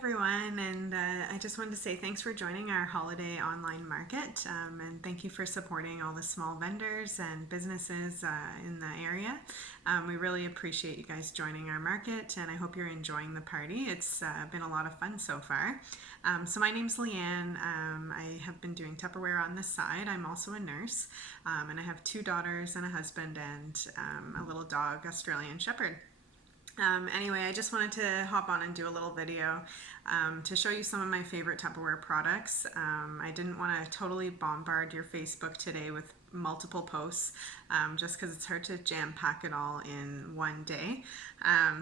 everyone, and I just wanted to say thanks for joining our holiday online market, and thank you for supporting all the small vendors and businesses in the area. We really appreciate you guys joining our market, and I hope you're enjoying the party. It's been a lot of fun so far. So my name's Leanne. I have been doing Tupperware on the side. I'm also a nurse, and I have 2 daughters and a husband and a little dog, Australian Shepherd. Anyway, I just wanted to hop on and do a little video to show you some of my favorite Tupperware products. I didn't want to totally bombard your Facebook today with multiple posts just because it's hard to jam pack it all in one day.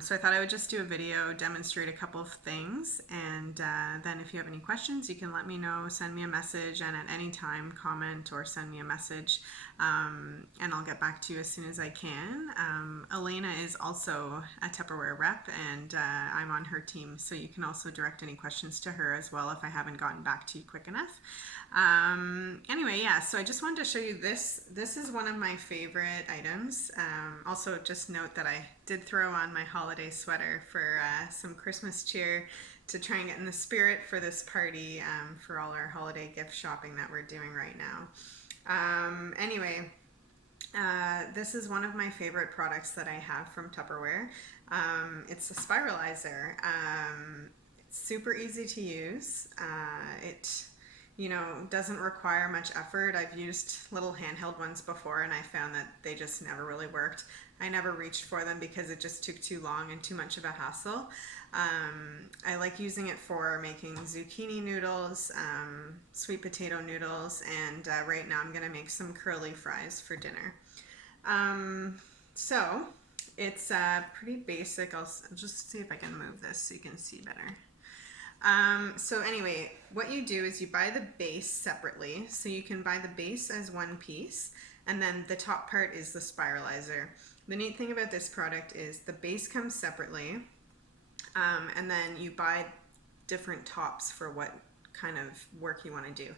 So I thought I would just do a video, demonstrate a couple of things, and then if you have any questions, you can let me know, send me a message, and at any time comment or send me a message, and I'll get back to you as soon as I can. Elena is also a Tupperware rep, and I'm on her team, so you can also direct any questions to her as well if I haven't gotten back to you quick enough. Anyway, yeah, so I just wanted to show you this. This is one of my favorite items. Also, just note that I did throw on my holiday sweater for some Christmas cheer to try and get in the spirit for this party for all our holiday gift shopping that we're doing right now. Anyway, this is one of my favorite products that I have from Tupperware. It's a spiralizer. It's super easy to use. It doesn't require much effort. I've used little handheld ones before and I found that they just never really worked. I never reached for them because it just took too long and too much of a hassle. I like using it for making zucchini noodles, sweet potato noodles, and right now I'm going to make some curly fries for dinner. So it's pretty basic. I'll just see if I can move this so you can see better. So anyway, what you do is you buy the base separately. So you can buy the base as one piece, and then the top part is the spiralizer. The neat thing about this product is the base comes separately, and then you buy different tops for what kind of work you want to do.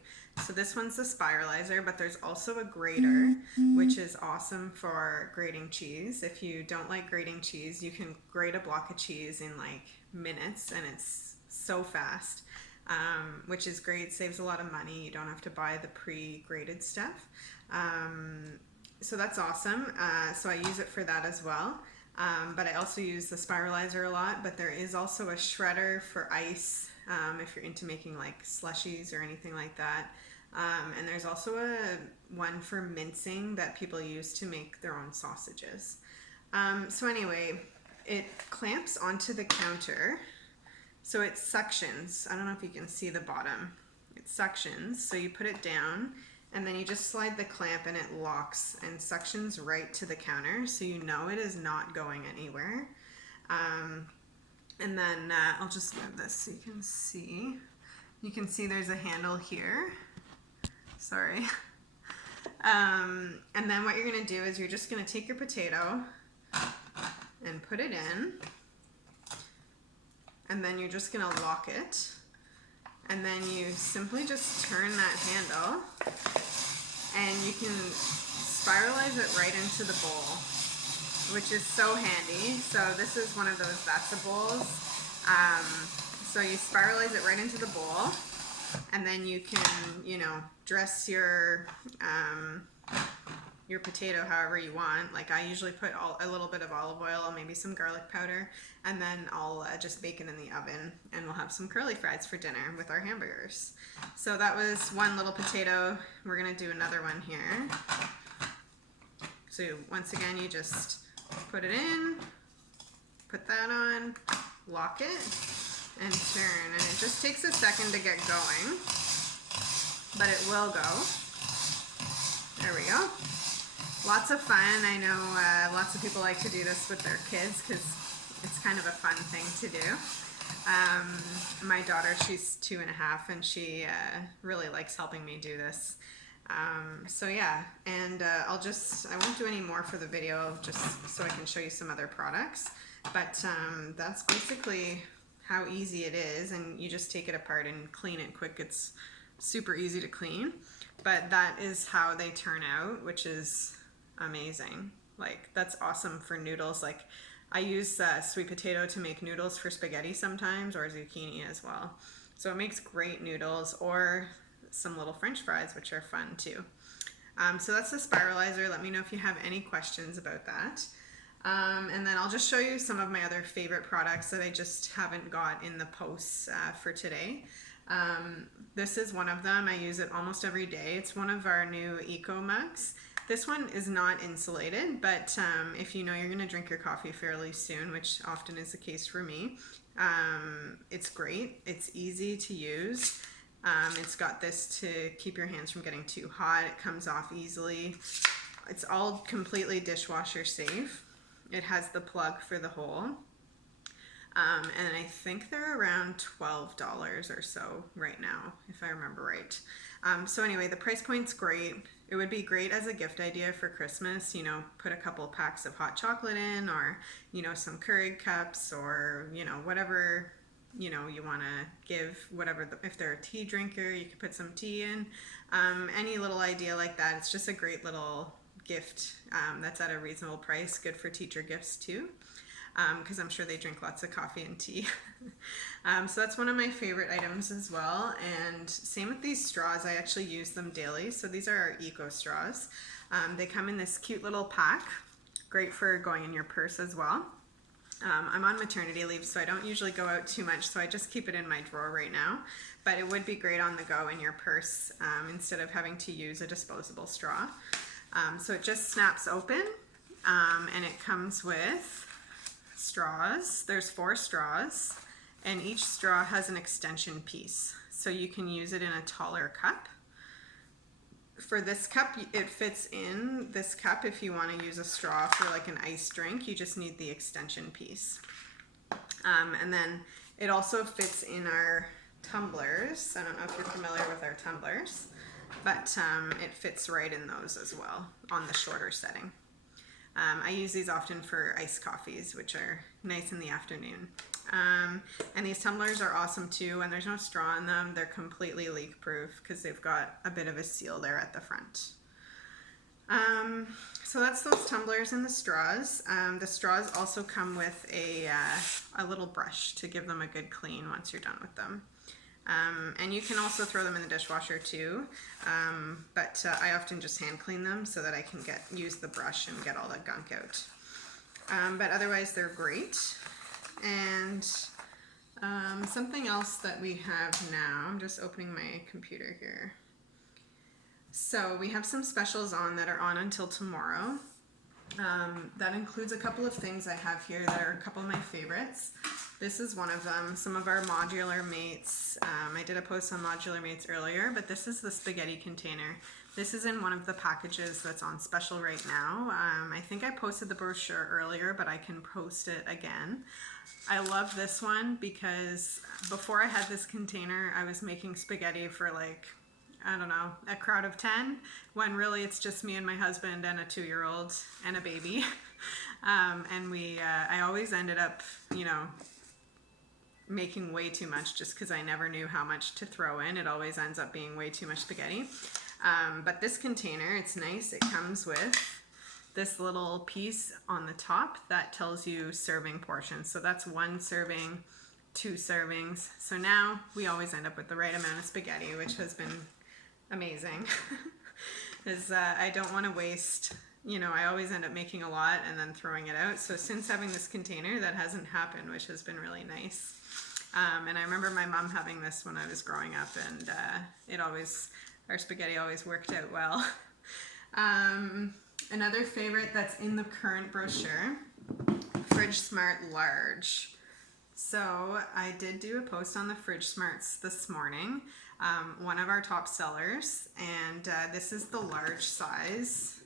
So this one's the spiralizer, but there's also a grater, which is awesome for grating cheese. If you don't like grating cheese, you can grate a block of cheese in like minutes, and it's so fast, which is great. Saves a lot of money. You don't have to buy the pre-grated stuff. So that's awesome. So I use it for that as well. But I also use the spiralizer a lot, but there is also a shredder for ice if you're into making like slushies or anything like that. And there's also one for mincing that people use to make their own sausages. So anyway, it clamps onto the counter. So it suctions. I don't know if you can see the bottom. It suctions. So you put it down and then you just slide the clamp and it locks and suctions right to the counter. So you know it is not going anywhere. And then I'll just move this so you can see. You can see there's a handle here. Sorry. And then what you're going to do is you're just going to take your potato and put it in. And then you're just going to lock it. And then you simply just turn that handle and you can spiralize it right into the bowl, which is so handy. So this is one of those Vatsa bowls. So you spiralize it right into the bowl, and then you can, dress your potato however you want. Like I usually put a little bit of olive oil, maybe some garlic powder, and then I'll just bake it in the oven, and we'll have some curly fries for dinner with our hamburgers. So that was one little potato. We're gonna do another one here. So once again, you just put it in, put that on, lock it, and turn. And it just takes a second to get going, but it will go. There we go. Lots of fun. I know lots of people like to do this with their kids because it's kind of a fun thing to do. My daughter, she's 2.5, and she really likes helping me do this. So yeah, and I won't do any more for the video just so I can show you some other products. But that's basically how easy it is, and you just take it apart and clean it quick. It's super easy to clean, but that is how they turn out, which is amazing. Like that's awesome for noodles. Like I use sweet potato to make noodles for spaghetti sometimes, or zucchini as well. So it makes great noodles, or some little French fries, which are fun too. So that's the spiralizer. Let me know if you have any questions about that. And then I'll just show you some of my other favorite products that I just haven't got in the posts for today. This is one of them. I use it almost every day. It's one of our new eco mugs. This one is not insulated, but if you know you're going to drink your coffee fairly soon, which often is the case for me, it's great. It's easy to use. It's got this to keep your hands from getting too hot. It comes off easily. It's all completely dishwasher safe. It has the plug for the hole. And I think they're around $12 or so right now, if I remember right. So anyway, the price point's great. It would be great as a gift idea for Christmas, you know, put a couple packs of hot chocolate in, or, you know, some Keurig cups, or, you know, whatever, you know, you want to give, whatever, if they're a tea drinker, you could put some tea in. Any little idea like that. It's just a great little gift that's at a reasonable price, good for teacher gifts too, because I'm sure they drink lots of coffee and tea. So that's one of my favorite items as well. And same with these straws. I actually use them daily. So these are our eco straws. They come in this cute little pack, great for going in your purse as well. I'm on maternity leave, so I don't usually go out too much, so I just keep it in my drawer right now. But it would be great on the go in your purse instead of having to use a disposable straw. So it just snaps open, and it comes with straws. There's 4 straws, and each straw has an extension piece, so you can use it in a taller cup. For this cup, it fits in this cup. If you want to use a straw for like an iced drink, you just need the extension piece. And then it also fits in our tumblers. I don't know if you're familiar with our tumblers, but it fits right in those as well on the shorter setting. I use these often for iced coffees, which are nice in the afternoon. And these tumblers are awesome too, and there's no straw in them. They're completely leak proof because they've got a bit of a seal there at the front. So that's those tumblers and the straws. The straws also come with a little brush to give them a good clean once you're done with them. And you can also throw them in the dishwasher too, but I often just hand clean them so that I can use the brush and get all the gunk out. But otherwise they're great. And something else that we have now, I'm just opening my computer here. So we have some specials on that are on until tomorrow. That includes a couple of things I have here that are a couple of my favorites. This is one of them, some of our modular mates. I did a post on modular mates earlier, but this is the spaghetti container. This is in one of the packages that's on special right now. I think I posted the brochure earlier, but I can post it again. I love this one because before I had this container, I was making spaghetti for like, I don't know, a crowd of 10, when really it's just me and my husband and a 2-year-old and a baby. And I always ended up, you know, making way too much just because I never knew how much to throw in. It always ends up being way too much spaghetti. But this container, it's nice. It comes with this little piece on the top that tells you serving portions. So that's 1 serving, 2 servings. So now we always end up with the right amount of spaghetti, which has been amazing. Because I don't want to waste, you know, I always end up making a lot and then throwing it out. So since having this container, that hasn't happened, which has been really nice. And I remember my mom having this when I was growing up, and our spaghetti always worked out well. Another favorite that's in the current brochure, Fridge Smart Large. So I did do a post on the Fridge Smarts this morning, one of our top sellers, and this is the large size.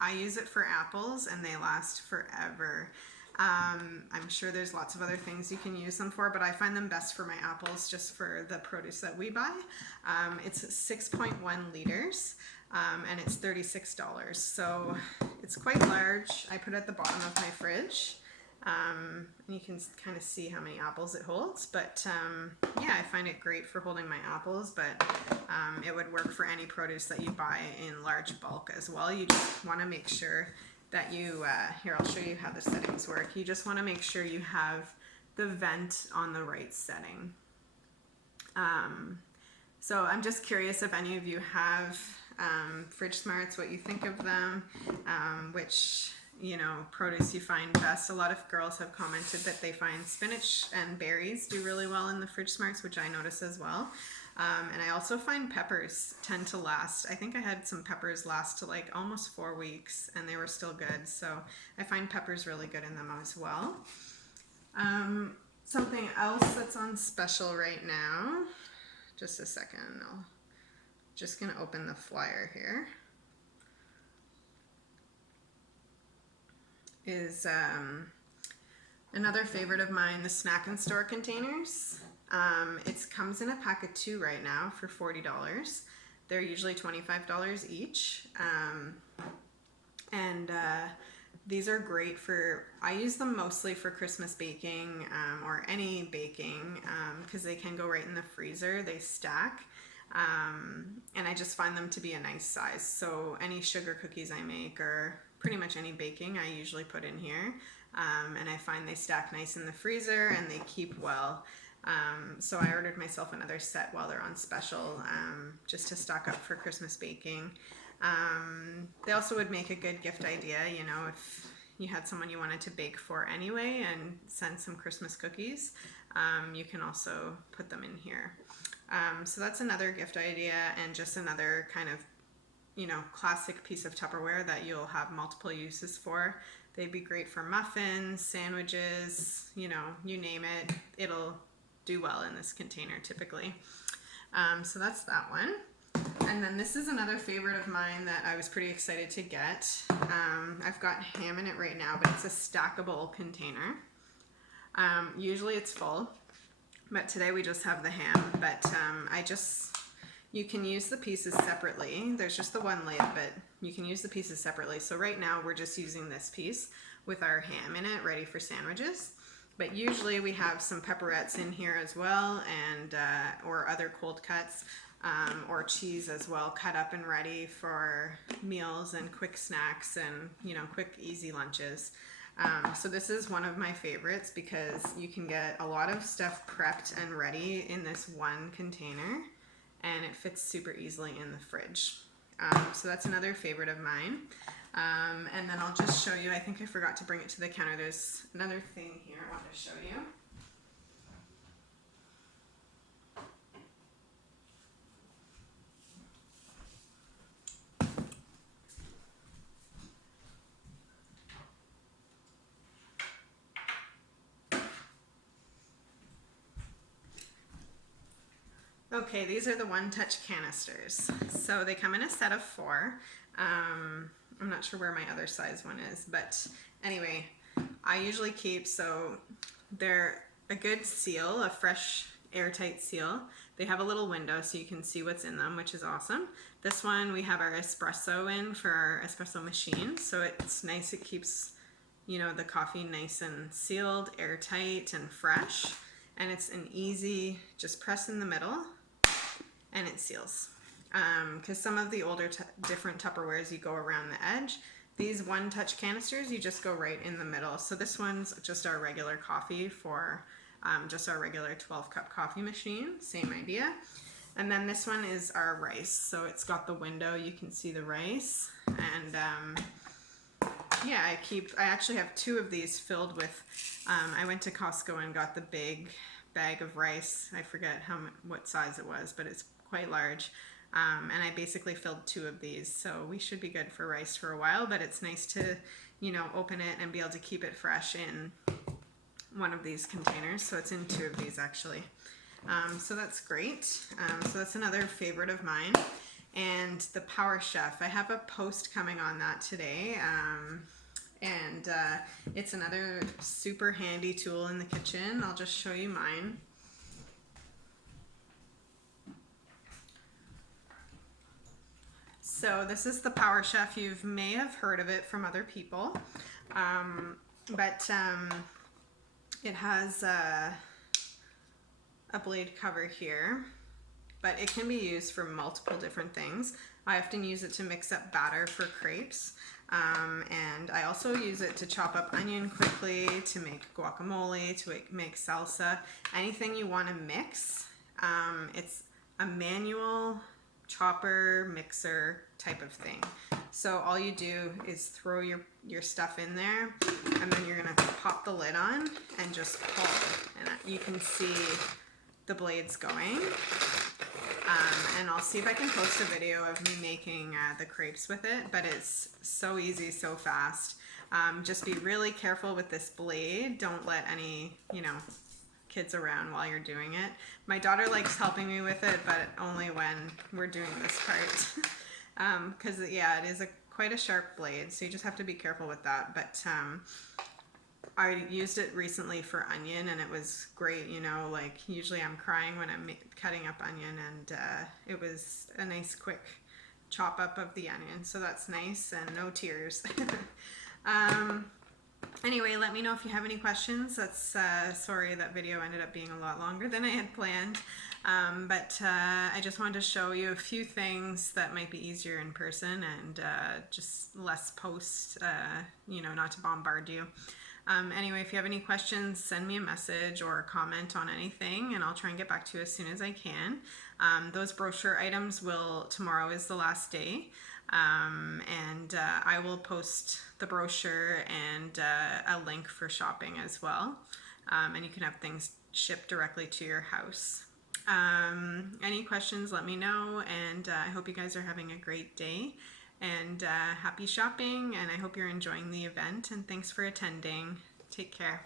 I use it for apples and they last forever. I'm sure there's lots of other things you can use them for, but I find them best for my apples, just for the produce that we buy. It's 6.1 liters. And it's $36. So it's quite large. I put it at the bottom of my fridge. And you can kind of see how many apples it holds. But yeah, I find it great for holding my apples, but it would work for any produce that you buy in large bulk as well. You just want to make sure that you, here I'll show you how the settings work. You just want to make sure you have the vent on the right setting. So I'm just curious if any of you have Fridge Smarts, what you think of them, which produce you find best. A lot of girls have commented that they find spinach and berries do really well in the Fridge Smarts, which I notice as well. And I also find peppers tend to last. I think I had some peppers last to like almost 4 weeks and they were still good. So I find peppers really good in them as well. Something else that's on special right now, just a second, I'm just gonna open the flyer here, is another favorite of mine, the Snack and Store containers. It comes in a pack of 2 right now for $40. They're usually $25 each. These are great for, I use them mostly for Christmas baking or any baking because they can go right in the freezer. They stack. And I just find them to be a nice size. So any sugar cookies I make or pretty much any baking I usually put in here. And I find they stack nice in the freezer and they keep well. So I ordered myself another set while they're on special just to stock up for Christmas baking. They also would make a good gift idea, if you had someone you wanted to bake for anyway and send some Christmas cookies, you can also put them in here. So that's another gift idea and just another kind of, classic piece of Tupperware that you'll have multiple uses for. They'd be great for muffins, sandwiches, you name it. It'll do well in this container typically. So that's that one. And then this is another favorite of mine that I was pretty excited to get. I've got ham in it right now, but it's a stackable container. Usually it's full, but today we just have the ham. But you can use the pieces separately. There's just the one lid, but you can use the pieces separately. So right now we're just using this piece with our ham in it, ready for sandwiches. But usually we have some pepperettes in here as well, and or other cold cuts. Or cheese as well, cut up and ready for meals and quick snacks and quick easy lunches. So this is one of my favorites because you can get a lot of stuff prepped and ready in this one container and it fits super easily in the fridge. So that's another favorite of mine. And then I'll just show you, I think I forgot to bring it to the counter. There's another thing here I want to show you. Okay, these are the one-touch canisters. So they come in a set of 4. I'm not sure where my other size one is, but anyway, I usually keep, so they're a good seal, a fresh airtight seal. They have a little window so you can see what's in them, which is awesome. This one we have our espresso in for our espresso machine, so it's nice, it keeps the coffee nice and sealed, airtight and fresh. And it's an easy, just press in the middle and it seals. Because some of the older different Tupperwares you go around the edge. These one-touch canisters, you just go right in the middle. So this one's just our regular coffee for just our regular 12-cup coffee machine, same idea. And then this one is our rice. So it's got the window, you can see the rice. And yeah, I actually have 2 of these filled with, I went to Costco and got the big bag of rice. I forget what size it was, but it's quite large. And I basically filled 2 of these, so we should be good for rice for a while, but it's nice to, open it and be able to keep it fresh in one of these containers. So it's in 2 of these actually. So that's great. So that's another favorite of mine. And the Power Chef, I have a post coming on that today. It's another super handy tool in the kitchen. I'll just show you mine. So this is the Power Chef. You may have heard of it from other people, but it has a blade cover here, but it can be used for multiple different things. I often use it to mix up batter for crepes. And I also use it to chop up onion quickly, to make guacamole, to make salsa, anything you want to mix. It's a manual chopper mixer type of thing. So all you do is throw your stuff in there, and then you're gonna pop the lid on and just pull, and you can see the blades going. And I'll see if I can post a video of me making the crepes with it, but it's so easy, so fast. Just be really careful with this blade. Don't let any, kids around while you're doing it. My daughter likes helping me with it, but only when we're doing this part. Because it is quite a sharp blade, so you just have to be careful with that. But I used it recently for onion, and it was great. Like usually I'm crying when I'm cutting up onion, and it was a nice quick chop up of the onion, so that's nice, and no tears. Anyway, let me know if you have any questions. That's sorry that video ended up being a lot longer than I had planned, but I just wanted to show you a few things that might be easier in person, and just less posts, not to bombard you. Anyway, if you have any questions, send me a message or a comment on anything, and I'll try and get back to you as soon as I can. Those brochure items tomorrow is the last day, and I will post the brochure and a link for shopping as well, and you can have things shipped directly to your house. Any questions, let me know, and I hope you guys are having a great day. And happy shopping, and I hope you're enjoying the event, and thanks for attending. Take care.